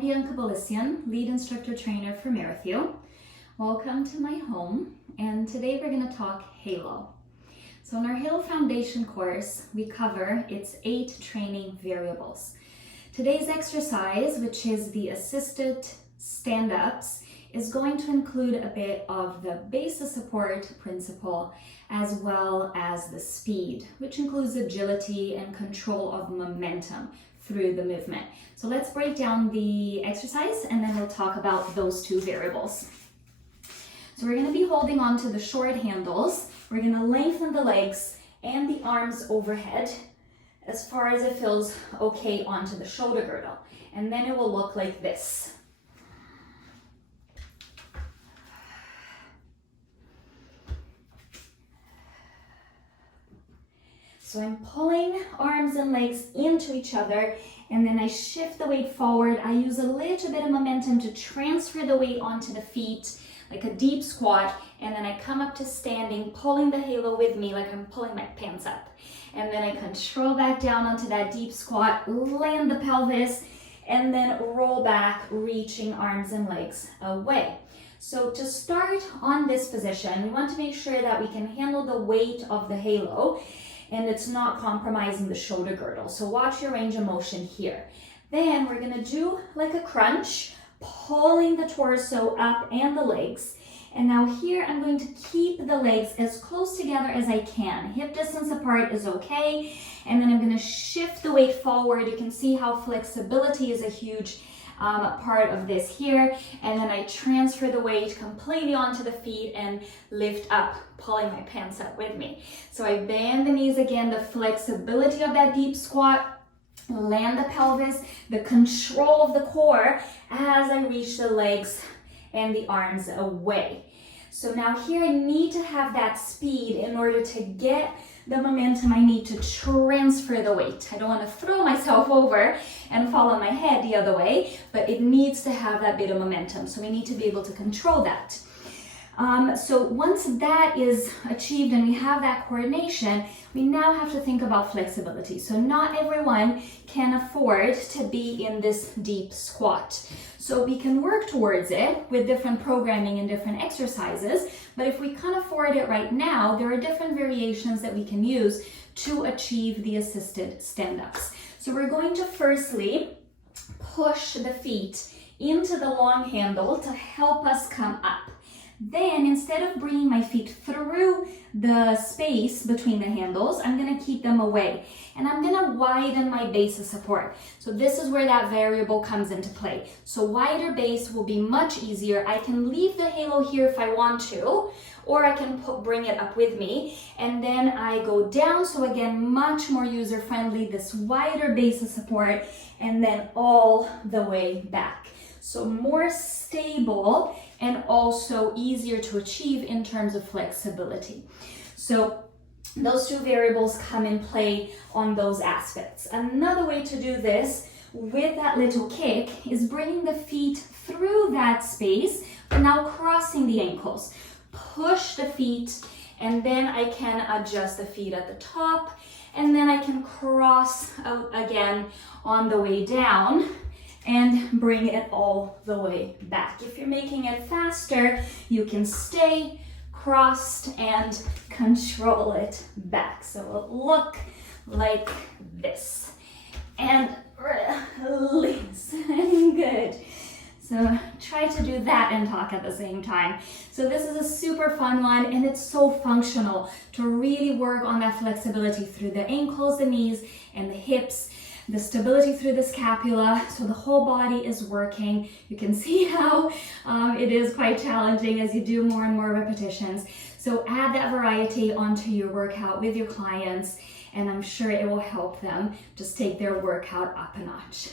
I'm Bianca Bolissian, lead instructor trainer for Merrithew. Welcome to my home, and today we're going to talk Halo. So in our Halo Foundation course, we cover its 8 training variables. Today's exercise, which is the assisted stand-ups, is going to include a bit of the basis support principle as well as the speed, which includes agility and control of momentum through the movement. So let's break down the exercise and then we'll talk about those 2 variables. So we're going to be holding on to the short handles. We're going to lengthen the legs and the arms overhead as far as it feels okay onto the shoulder girdle. And then it will look like this. So I'm pulling arms and legs into each other, and then I shift the weight forward. I use a little bit of momentum to transfer the weight onto the feet, like a deep squat, and then I come up to standing, pulling the halo with me like I'm pulling my pants up. And then I control back down onto that deep squat, land the pelvis, and then roll back, reaching arms and legs away. So to start on this position, we want to make sure that we can handle the weight of the halo and it's not compromising the shoulder girdle. So watch your range of motion here. Then we're gonna do like a crunch, pulling the torso up and the legs. And now here I'm going to keep the legs as close together as I can. Hip distance apart is okay. And then I'm gonna shift the weight forward. You can see how flexibility is a huge part of this here. And then I transfer the weight completely onto the feet and lift up, pulling my pants up with me. So I bend the knees again, the flexibility of that deep squat, land the pelvis, the control of the core as I reach the legs and the arms away. So now here I need to have that speed in order to get the momentum I need to transfer the weight. I don't want to throw myself over and fall on my head the other way, but it needs to have that bit of momentum. So we need to be able to control that. So once that is achieved and we have that coordination, we now have to think about flexibility. So not everyone can afford to be in this deep squat. So we can work towards it with different programming and different exercises, but if we can't afford it right now, there are different variations that we can use to achieve the assisted stand-ups. So we're going to firstly push the feet into the long handle to help us come up. Then instead of bringing my feet through the space between the handles, I'm gonna keep them away. And I'm gonna widen my base of support. So this is where that variable comes into play. So wider base will be much easier. I can leave the halo here if I want to, or I can bring it up with me. And then I go down, so again, much more user-friendly, this wider base of support, and then all the way back. So more stable and also easier to achieve in terms of flexibility. So those 2 variables come in play on those aspects. Another way to do this with that little kick is bringing the feet through that space, but now crossing the ankles. Push the feet, and then I can adjust the feet at the top, and then I can cross out again on the way down and bring it all the way back. If you're making it faster, you can stay crossed and control it back. So it'll look like this. And release. Good. So try to do that and talk at the same time. So this is a super fun one, and it's so functional to really work on that flexibility through the ankles, the knees, and the hips. The stability through the scapula, so the whole body is working. You can see how it is quite challenging as you do more and more repetitions. So add that variety onto your workout with your clients, and I'm sure it will help them just take their workout up a notch.